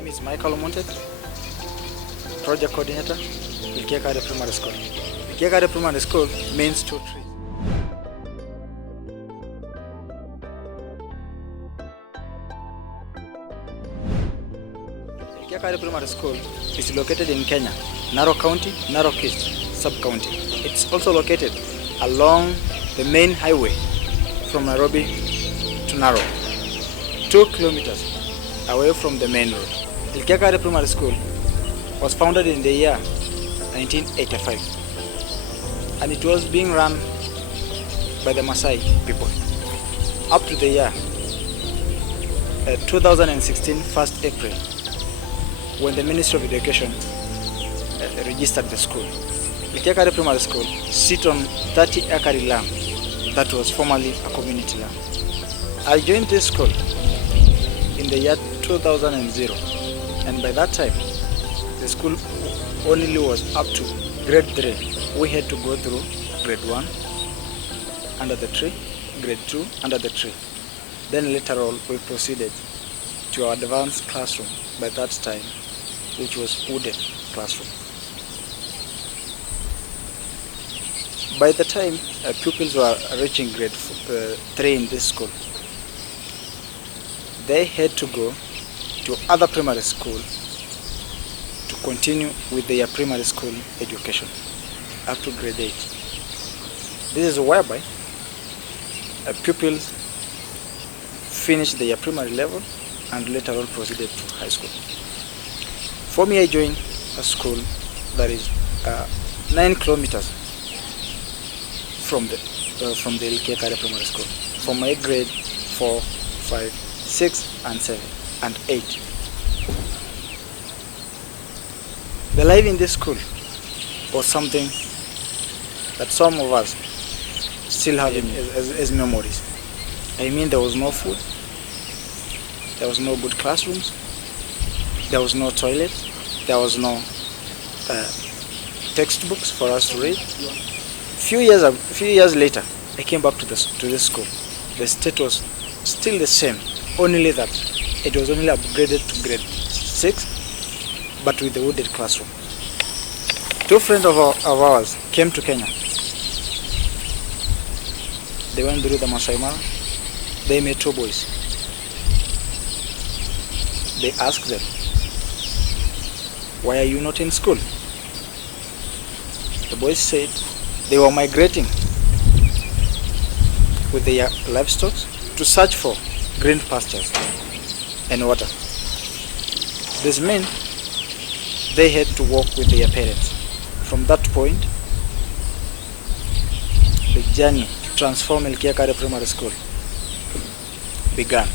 name is Michael Montet, project coordinator, ilkeek Primary School. Ilkeek Primary School means two trees. Ilkeek Primary School is located in Kenya, Narok County, Narok East sub-county. It's also located along the main highway from Nairobi to Narok, 2 kilometers away from the main road. Ilkeek Primary School was founded in the year 1985, and it was being run by the Maasai people up to the year 2016, 1st April, when the Ministry of Education registered the school. Ilkeek Primary School sits on 30-acre land that was formerly a community land. I joined this school in the year 2000, and by that time the school only was up to grade 3. We had to go through grade 1 under the tree, grade 2 under the tree. Then later on we proceeded to our advanced classroom by that time, which was wooden classroom. By the time pupils were reaching grade 3 in this school, they had to go to other primary school to continue with their primary school education up to grade 8. This is whereby pupils finish their primary level and later on proceeded to high school. For me, I joined a school that is 9 kilometers from the ilkeek Primary School, from my grade 4, 5, 6, and 7, and 8. The life in this school was something that some of us still have as memories. I mean, there was no food, there was no good classrooms, there was no toilet, there was no textbooks for us to read. Few years later, I came back to this school. The state was still the same, only that it was only upgraded to grade 6, but with the wooded classroom. 2 friends of ours came to Kenya. They went through the Masai Mara. They met 2 boys. They asked them, "Why are you not in school?" The boys said they were migrating with their livestock to search for green pastures and water. This meant they had to walk with their parents. From that point, the journey to transform Ilkeek Primary School began.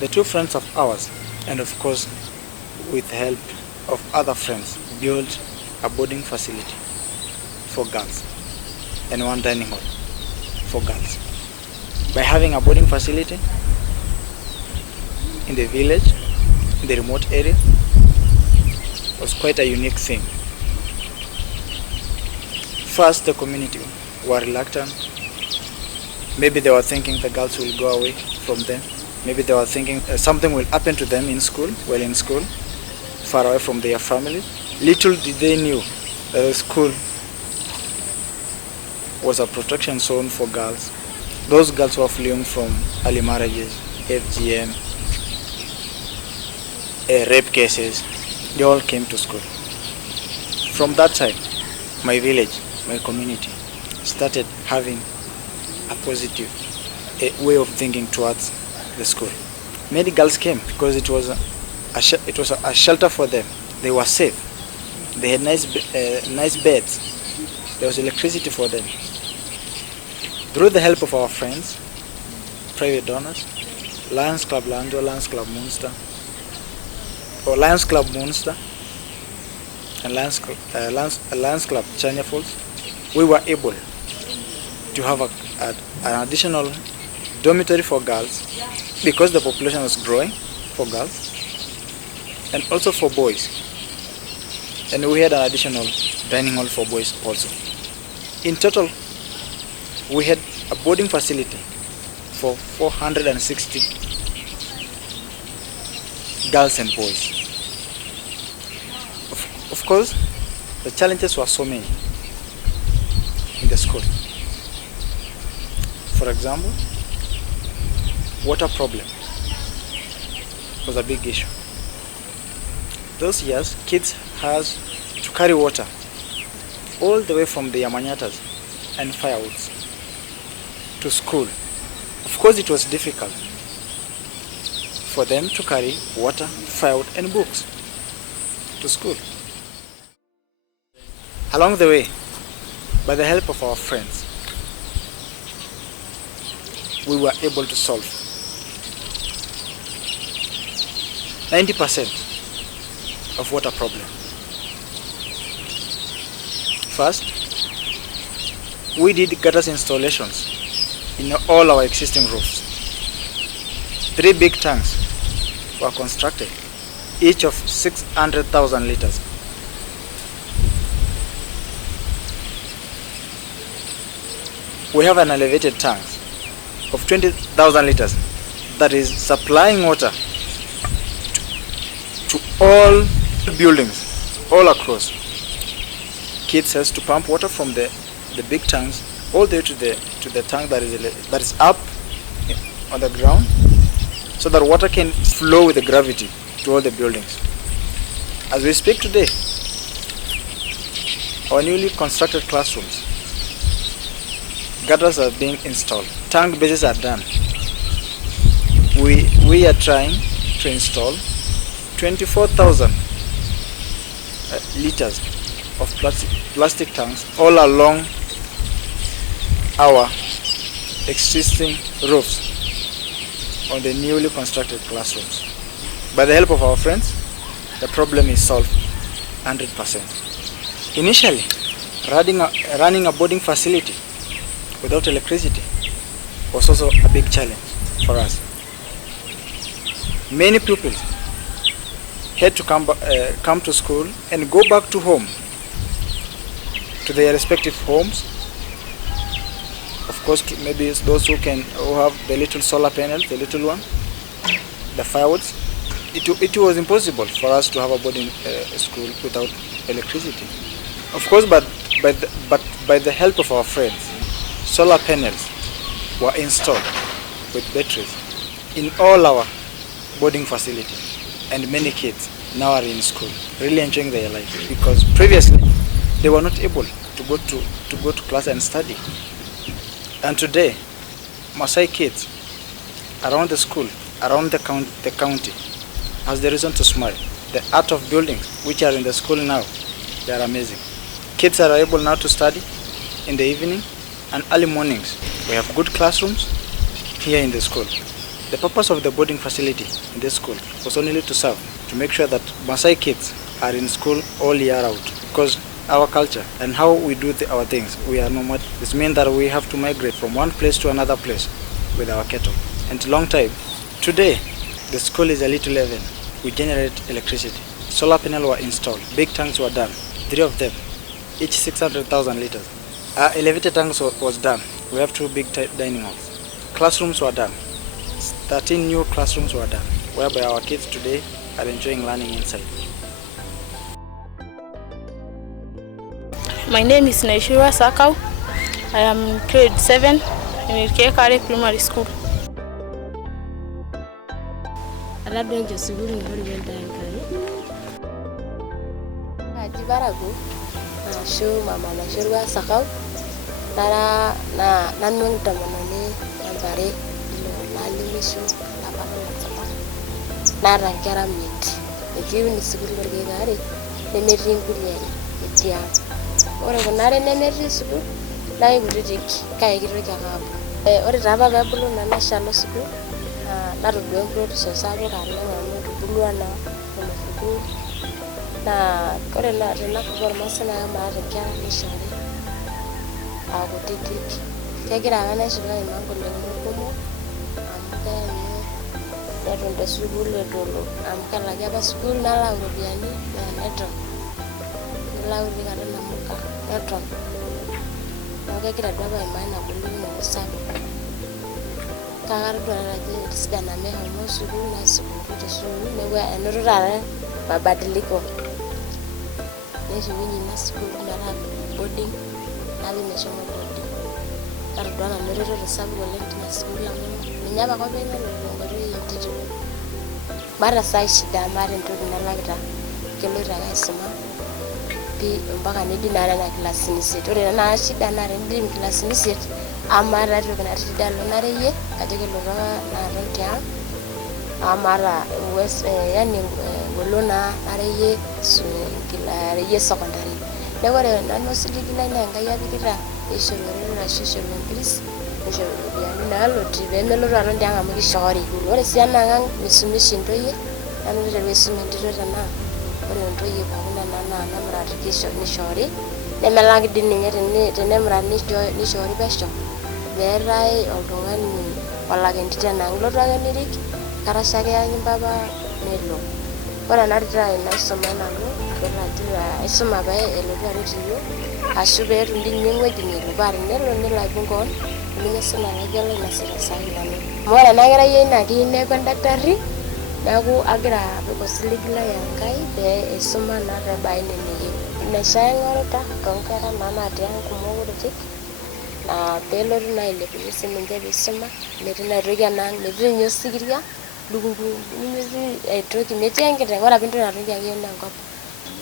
The 2 friends of ours, and of course with the help of other friends, built a boarding facility for girls and 1 dining hall for girls. By having a boarding facility in the village, in the remote area, was quite a unique thing. First, the community were reluctant. Maybe they were thinking the girls will go away from them. Maybe they were thinking something will happen to them in school, while in school, far away from their family. Little did they knew that the school was a protection zone for girls. Those girls were fleeing from early marriages, FGM, rape cases. They all came to school. From that time, my village, my community, started having a positive way of thinking towards the school. Many girls came because it was a shelter for them. They were safe. They had nice beds. There was electricity for them. Through the help of our friends, private donors, Lions Club Lando, Lions Club Munster, and Lions Club Chania Falls, we were able to have an additional dormitory for girls because the population was growing for girls and also for boys. And we had an additional dining hall for boys also. In total, we had a boarding facility for 460 girls and boys. Of course, the challenges were so many in the school. For example, water problem was a big issue. Those years, kids had to carry water all the way from the Yamanyatas and firewoods to school. Of course, it was difficult for them to carry water, firewood, and books to school. Along the way, by the help of our friends, we were able to solve 90% of water problem. First, we did gutters installations in all our existing roofs. 3 big tanks were constructed, each of 600,000 liters. We have an elevated tank of 20,000 liters that is supplying water to all buildings all across. Kids has to pump water from the big tanks all the way to the tank that is up on the ground, so that water can flow with the gravity to all the buildings. As we speak today, our newly constructed classrooms, gutters are being installed, tank bases are done. We are trying to install 24,000 liters of plastic tanks all along our existing roofs on the newly constructed classrooms. By the help of our friends, the problem is solved 100%. Initially, running a boarding facility without electricity was also a big challenge for us. Many pupils had to come to school and go back to home, to their respective homes. Of course, maybe it's those who have the little solar panels, the little one, the firewoods. It was impossible for us to have a boarding school without electricity. Of course, but by the help of our friends, solar panels were installed with batteries in all our boarding facilities, and many kids now are in school, really enjoying their life, because previously they were not able to go to class and study. And today, Maasai kids around the school, around the county, has the reason to smile. The art of buildings which are in the school now, they are amazing. Kids are able now to study in the evening and early mornings. We have good classrooms here in the school. The purpose of the boarding facility in this school was only to serve, to make sure that Maasai kids are in school all year out, because our culture and how we do our things, we are nomad. This means that we have to migrate from one place to another place with our cattle. And long time. Today, the school is a little even. We generate electricity. Solar panels were installed. Big tanks were done. 3 of them, each 600,000 liters. Our elevated tanks was done. We have 2 big dining halls. Classrooms were done. 13 new classrooms were done, whereby our kids today are enjoying learning inside. My name is Naishura Sakau. I am in grade 7 in ilkeek primary school. Adadonjo sukul ngori weldankani. Ajibaragu ashu mama Naishura Sakau. Tara na nanung tamanani ambare nalimishu lapana tsapa. Nara nkera mit. Ekiu ni sukul ngori gari nemerin kuliari etia. Ore kunare nemerin sukul lai kutitik kai kitoki akabu. Ore tapa pebulu nana shalo sukul natodua enkurotisho sapuk aleng amu etubulua naa nena sukul. Naa ore tenakop ormaasai naa maata nkera naishori aa kutitik. Kegira apa naishori aimaa ngolikinot kumok amu keya ninye neton tesukul itu elo amu kelaki apa sukul nalau iropiyiani naa neton. Nilau nikata namuka neton. Neeku kegira duo apa aimaa ina golikinoto sapuk. Kakatodua ajo etisidana meshomo sukul naisumaki tesukul neeku enoto taata mabadiliko. neshukunye ina sukuul metaa boarding napik meshomo boarding. Natodua nanu eretoto sapuk oleng tina sukuul amu ninye apa ake openy naloito enkoitoi entito. Maata sai shida, maata entoki nalakita, keloito ake aisuma mpaka nidip naa nena kilasini isiet. Ore tenakata shida naa tenidip nkilasini isiet amu maata ai toki natii tidialo nareyie ajo kelotu ake aton tiang' amu maata yani engolon naa nareyie secondary. Neeku ore nanu osiligi lai naa Enkai apikita peishoru eretoto ashu ishoru enkiris nishoru iropiyiani naalotie peemelotu aton tiang' amu kishoori. Ore sii enaang' misumishi intoyie, nanu naiteru aisum entito tenaang'. Ore intoyie pookin naa nemurati nishoori, nemelaki dii ninye tenemurati nishoori pesho. Meetai oltung'ani olak entito enaang', ilotu ake nirik, karasha kiyaki mpapa nelo. Ore ena tito ai naisuma nanu adol ajo aisuma pee elotu aret iyiok ashu peetum dii ninye ewueji nelo paa tenelo nelo aibung koon nemesina laijo olainasita sai nanu. Amu ore ena kerai ai naa keyieu neeku endaktarri, neeku agira apik osiligi lai Enkai pee isuma naa tebaa ine neyieu. Maisha aing'orita toonkera naa natii ang' kumok kutitik peelotu naa ailepunye sininche peisuma, metii naitoki enaang', metii ninye osikiria, lukungu nemetii aitoki, metii enkiteng'. Ore apa entoki natoki ake yiok naa enkop.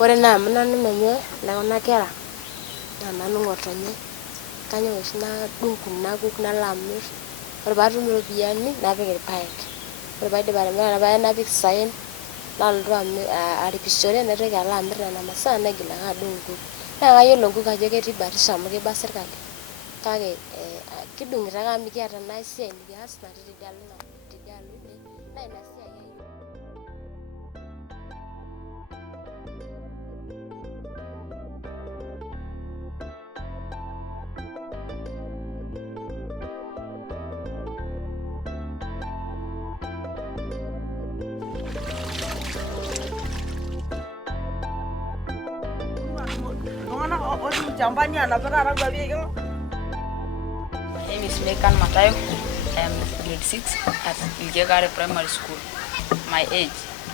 Ore naa amu nanu menye lekuna kera naa nanu ng'otonye, kanyok oshi nadung kuna kuk nalo amirr. Ore paatum iropiyiani napik irpaek. Ore paidip atimira irpaek napik isaen nalotu aripishore naitoki alo amirr nena masaa naigil ake adung inkuk. Naa kayiolo nkuk ajo ketii batisho amu kiba sirkali kake kidung'ito ake amu mikiata naa esiai nikias natii tidialo ine naa ina siai ai. My name is Mekan Matayo. I am grade 6 at Ilkeek Primary School. My age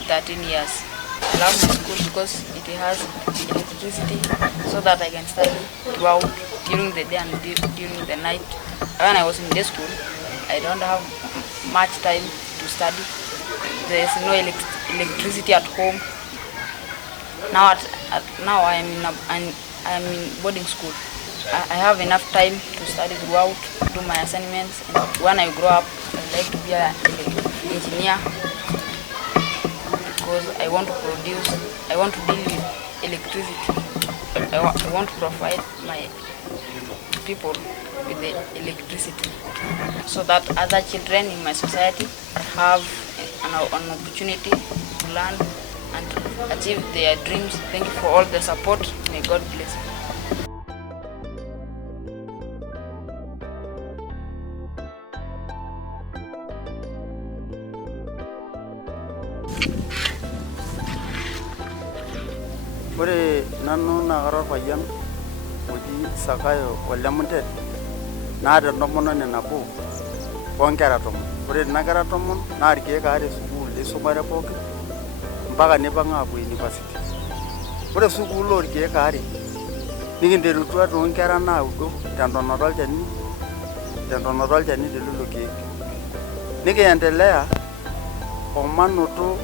13 years. I love my school because it has electricity so that I can study throughout during the day and during the night. When I was in the school, I don't have much time to study. There is no electricity at home. Now I am in boarding school. I have enough time to study throughout, do my assignments, and when I grow up, I'd like to be an engineer because I want to deal with electricity. I want to provide my people with the electricity so that other children in my society have an opportunity to learn and achieve their dreams. Thank you for all the support. May God bless you. Ore nanu naa kara orpayian oji Sakayo Olemuntet naata entomononi nabo oonkera 10. Ore nena kera 10 naa irkeek aare sukuul isumare pookin mpaka nipang' aapuo university. Ore sukuul orkeek aare nikinterutua toonkera naudo tentonata olchani telelo keek. Nikiendelea omanoto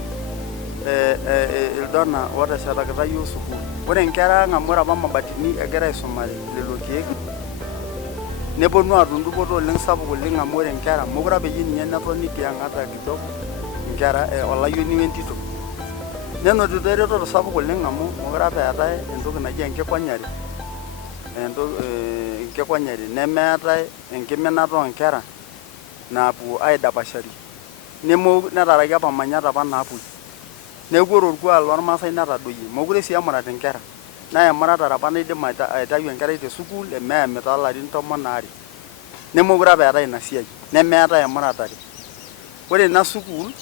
ildona oteshetakita yiok sukuul. Ore nkera ang' amu ore apa mabatini egira aisumare lelo keek neponu atum dupoto oleng sapuk oleng amu ore nkera mokure apa eyie ninye netoni tiang' hata kidogo nkera olayioni wentito. Nenotito eretoto sapuk oleng amu mokure apa eetae entoki naji enkikonyari nemeetae enkiminata oonkera naapuo aidapashari netaraki apa manyat apa naapuoi. Neeku ore orkuak lormaasai netadoyie, mokure sii emurati nkera. Naa emuratare apa naidim aitayu enkerai te sukuul emeemita larin 12. Nemokure apa eetae ina siai, nemeetae emuratare. Ore ina sukuul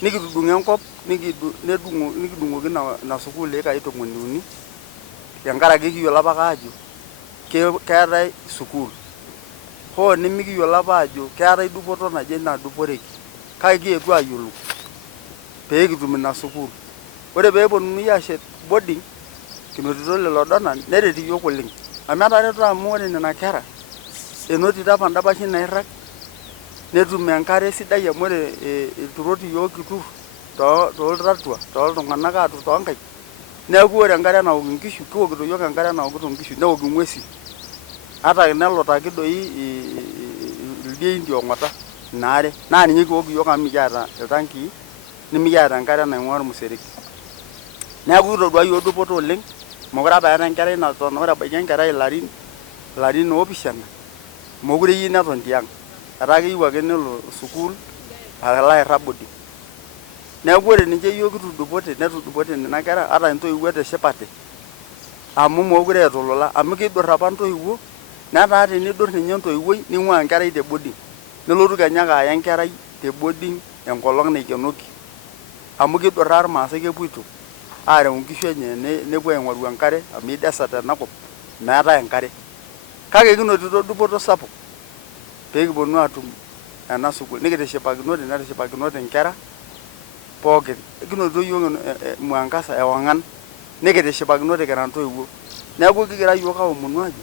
nikitudung'o enkop nikidung'oki ina sukuul ekai 3 tenkaraki kiyiolo apa ajo keetae sukuul. Hoo nimikiyiolo apa ajo keetae dupoto naje naduporeki kake kietuo ayiolou pee kitum ina sukuul. Ore pee eponunui aashet boarding kinotito lelo dona neret iyiok oleng. Amu etareto amu ore nena kera enotito apa ndapashi nairrag netum enkare sidai amu ore ilturot iyiok kiturr tooltatua tooltung'anak aaturr toonkaik. Neeku ore enkare naok inkishu kiwokito iyiok enkare naokito inkishu neok ing'uesi. Ata nelutaki doi ildiein tiong'ota ina are naa ninye kiwok iyiok amu mikiata iltankii nimikiata enkare naing'ua ormuseregi. Neeku kitodua iyiok dupoto oleng. Mokure apa eeta enkerai naton, ore ebaiki enkerai ilarin 7 mokure eyieu neton tiang'. Etaa keyieu ake nelo sukuul alo airrag boarding. Neeku ore ninche iyiok netudupote nena kera ata intoiwuo etishipate amu mokure eeta olola amu kidurr apa ntoiwuo netaa tenidurr ninye entoiwuoi ning'ua enkerai te boarding. Nelotu kenya aaya enkerai te boarding enkolong naikenoki amu kidurraa irmaasai kepuito aareu inkishu enye nepuo aing'oru enkare amu idesat enakop meetai enkare. Kake kinotito dupoto sapuk pee kiponu aatum ena sukuul netishipakinote inkera pookin. Kinotito iyiok muangasa ewang'an nikitishipakinote kira ntoiwuo. Neeku kigira iyiok aomonu ajo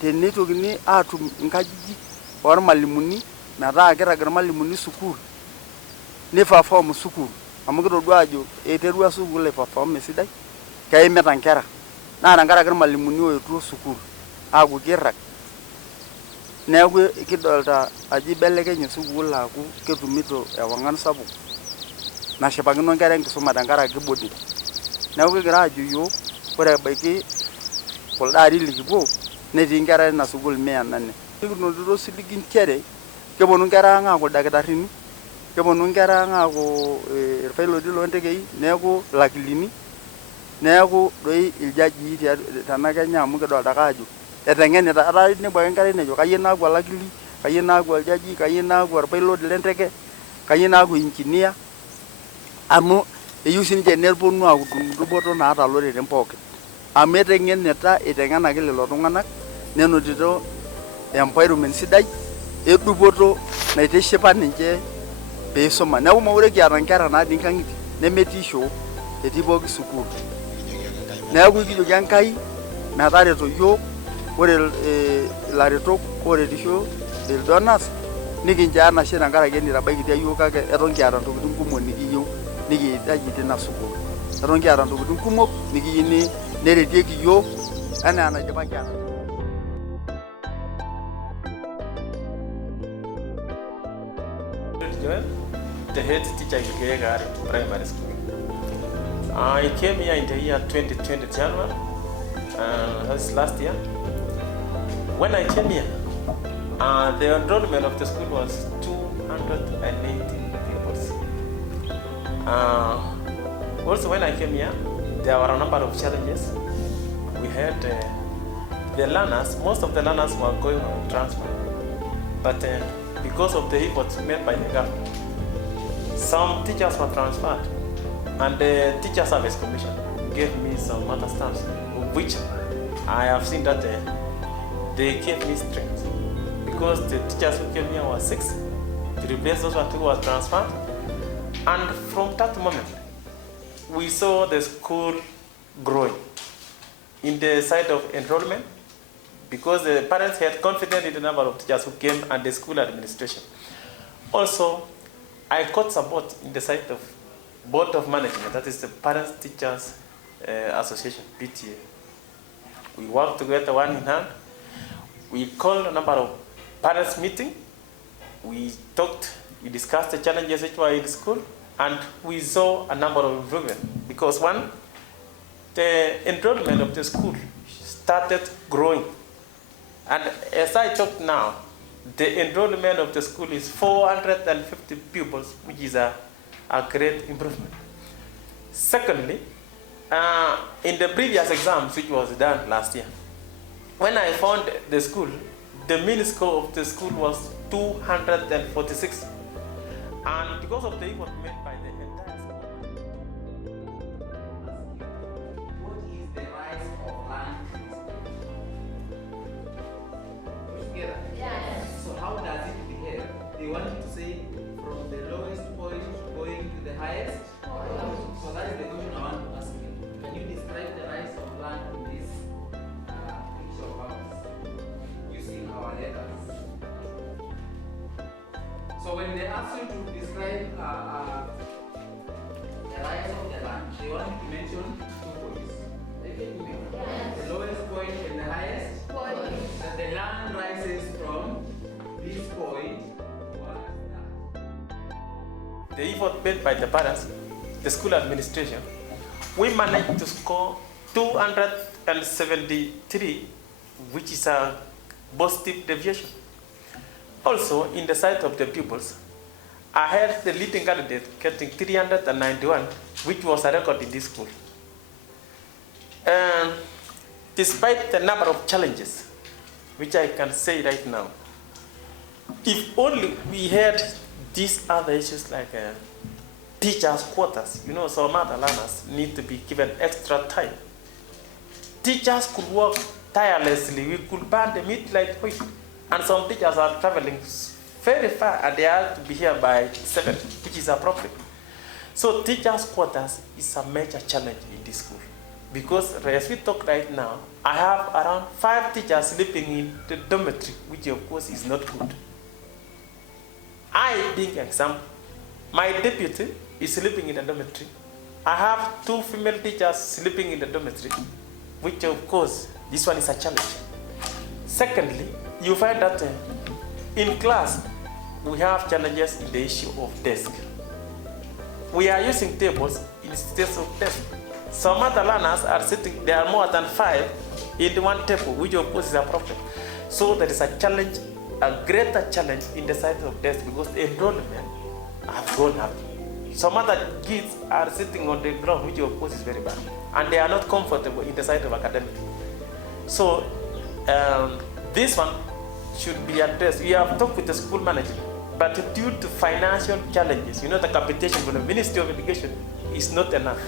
tenitokini aatum inkajijik ormalimuni metaa kirrag irmalimuni sukuul niperform sukuul amu kitodua ajo eiterua sukuul aiperform esidai keimita nkera naa tenkaraki irmalimuni oetuo sukuul aaku kirrag. Neeku kidolta ajo ibelekenye sukuul aaku ketumito ewang'an sapuk nashipakino nkera enkisuma tenkaraki boarding. Neeku kigira ajo iyiok ore ebaiki kuldo ari likipuo netii nkera ina sukuul 104. Kinotito osiligi nchere keponu nkera ang' aaku ildakitarini, keponu nkera ang' aaku irpailoti loontekei, neeku lakilini, neeku doi iljajii tena Kenya amu kidolta ake ajo eteng'enita. Etaa inepu ake enkerai nejo kayieu naaku olakili, kayieu naaku oljaji, kayieu naaku orpailot lenteke, kayieu naaku engineer amu eyieu sininche neponu aatum dupoto naata loreren pookin. Amu iteng'enaki lelo tung'anak nenotito environment sidai edupoto naitishipa ninche peisuma. Neeku mokure kiata nkera natii nkang'itie nemetii shoo, etii pooki sukuul. Neeku kijoki Enkai metareto iyiok, ore ilaretok ooretisho ildonas nikincho enashe tenkaraki enitabaikitia iyiok, kake eton kiata ntokitin kumok nikiyieu nikihitaji tina sukuul. Eton kiata ntokitin kumok nikiyieu neretieki iyiok enaa enaidipaki aatas. The head teacher in Ilkeek Primary School. I came here in the year 2020 January, that's last year. When I came here, the enrollment of the school was 218 people. Also, when I came here, there were a number of challenges. We had the learners, most of the learners were going on transfer, but because of the efforts made by the government, some teachers were transferred, and the Teacher Service Commission gave me some other staffs, of which I have seen that they gave me strength, because the teachers who came here were 6 to replace those who were transferred. And from that moment, we saw the school growing in the side of enrollment, because the parents had confidence in the number of teachers who came and the school administration. Also, I got support in the side of Board of Management, that is the Parents Teachers Association, PTA. We worked together hand in hand. We called a number of parents meeting. We talked, we discussed the challenges which were in school, and we saw a number of improvements. Because one, the enrollment of the school started growing. And as I talk now, the enrollment of the school is 450 pupils, which is a great improvement. Secondly, in the previous exams, which was done last year, when I found the school, the mean score of the school was 246. And because of the effort made by the entire school. What is the rise of land? Together? Yes. So how does it behave? They want you to say from the lowest point going to the highest? So that is the question I want to ask you. Can you describe The lowest point and the highest point. And the land rises from this point. The effort made by the parents, the school administration, we managed to score 273, which is a positive deviation. Also, in the sight of the pupils, I had the leading candidate getting 391, which was a record in this school. Despite the number of challenges, which I can say right now, if only we had these other issues like teachers' quotas, you know, some other learners need to be given extra time. Teachers could work tirelessly. We could burn the midnight oil. And some teachers are traveling very far and they have to be here by 7, which is a problem. So teachers' quotas is a major challenge in this school. Because as we talk right now, I have around 5 teachers sleeping in the dormitory, which of course is not good. I, being an example, my deputy is sleeping in the dormitory. I have 2 female teachers sleeping in the dormitory, which of course, this one is a challenge. Secondly, you find that in class, we have challenges in the issue of desk. We are using tables instead of desk. Some other learners are sitting, there are more than 5 in one table, which of course is a problem. So there is a challenge, a greater challenge in the size of desk because the enrollment have gone up. Some other kids are sitting on the ground, which of course is very bad. And they are not comfortable in the side of academic. So this one should be addressed. We have talked with the school management, but due to financial challenges, you know, the capitation from the Ministry of Education is not enough.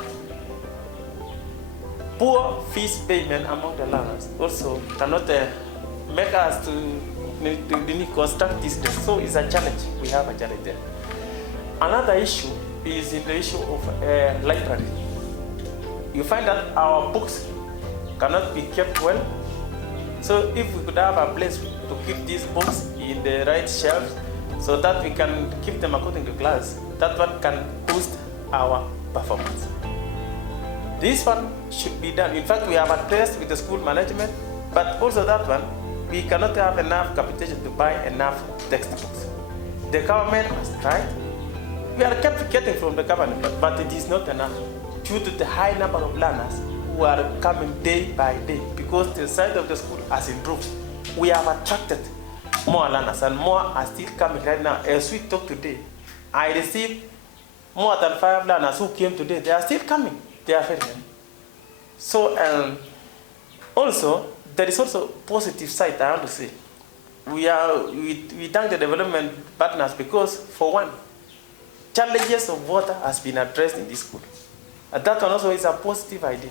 Poor fees payment among the learners also cannot make us to construct this desk. So it's a challenge. We have a challenge there. Another issue is in the issue of library. You find that our books cannot be kept well. So if we could have a place to keep these books in the right shelves so that we can keep them according to class, that one can boost our performance. This one should be done. In fact, we have addressed with the school management, but also that one, we cannot have enough capitation to buy enough textbooks. The government has tried. We are kept getting from the government, but it is not enough due to the high number of learners who are coming day by day because the size of the school has improved. We have attracted more learners and more are still coming right now. As we talk today, I received more than 5 learners who came today. They are still coming. They are very happy. So also, there is also positive side I want to say. We thank the development partners because for one, challenges of water has been addressed in this school. And that one also is a positive idea.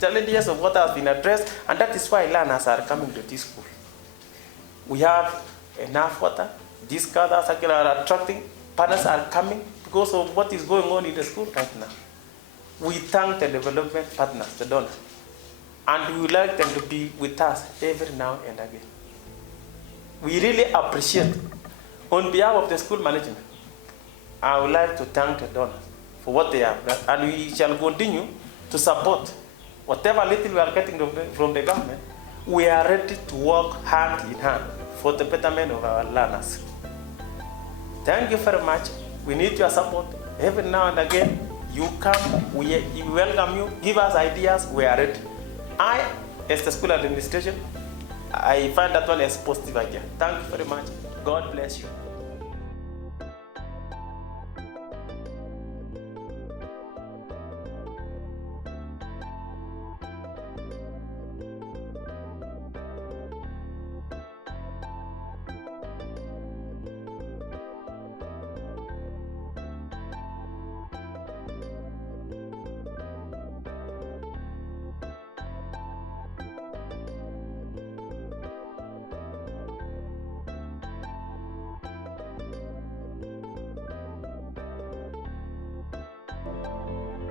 Challenges of water has been addressed, and that is why learners are coming to this school. We have enough water. These cars are attracting. Partners are coming because of what is going on in the school right now. We thank the development partners, the donors, and we would like them to be with us every now and again. We really appreciate, on behalf of the school management, I would like to thank the donors for what they have done, and we shall continue to support whatever little we are getting from the government. We are ready to work hand in hand for the betterment of our learners. Thank you very much. We need your support every now and again. You come, we welcome you, give us ideas, we are ready. I, as the school administration, I find that one as a positive idea. Thank you very much. God bless you.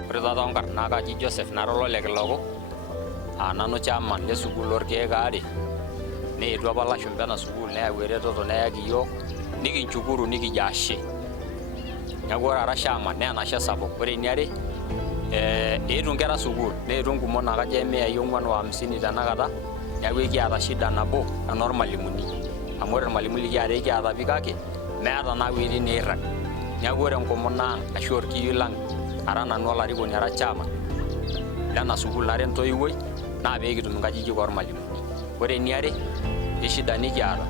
Ore taata onkarna kaji Joseph Narolo Lekiloko, nanu chairman le sukuul orkeek aare, neetuo apa lashumba ena sukuul neyau eretoto neyaki iyiok nikinchukuru nikijo ashe. Neeku ore ara chairman naa enashe sapuk. Ore eniare, eetuo nkera sukuul neetuo nkumok naa kajo 150 tenakata neeku ekiata shida nabo enormalimuni amu ore irmalimuni likiata ekiata pii kake meeta naa wuejitin neirrag neeku ore nkumok naa ashu orkiyo lang ara nanu olarikoni ara chairman lena sukuul nare ntoiwuoi naa peekitum nkajijik ormalimuni. Ore eniare shida nikiata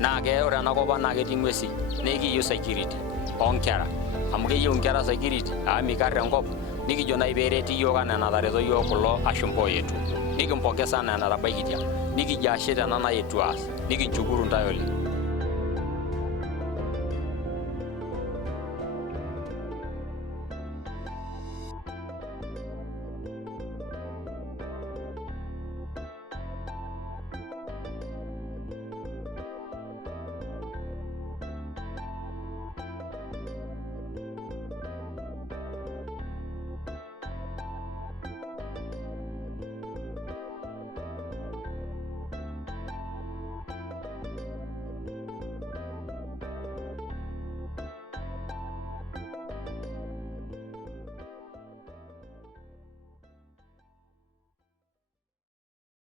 naa ore enakop naa ketii ng'uesi nekiyieu security oonkera amu keyieu nkera security amu mikarr enkop nikijo nai peereti yiok anaa enatareto yiok kulo ashumpa oetuo nikimpongeza anaa enatabaikitia nikijo ashe tena naetuo aas nikinchukuru ntae oleng.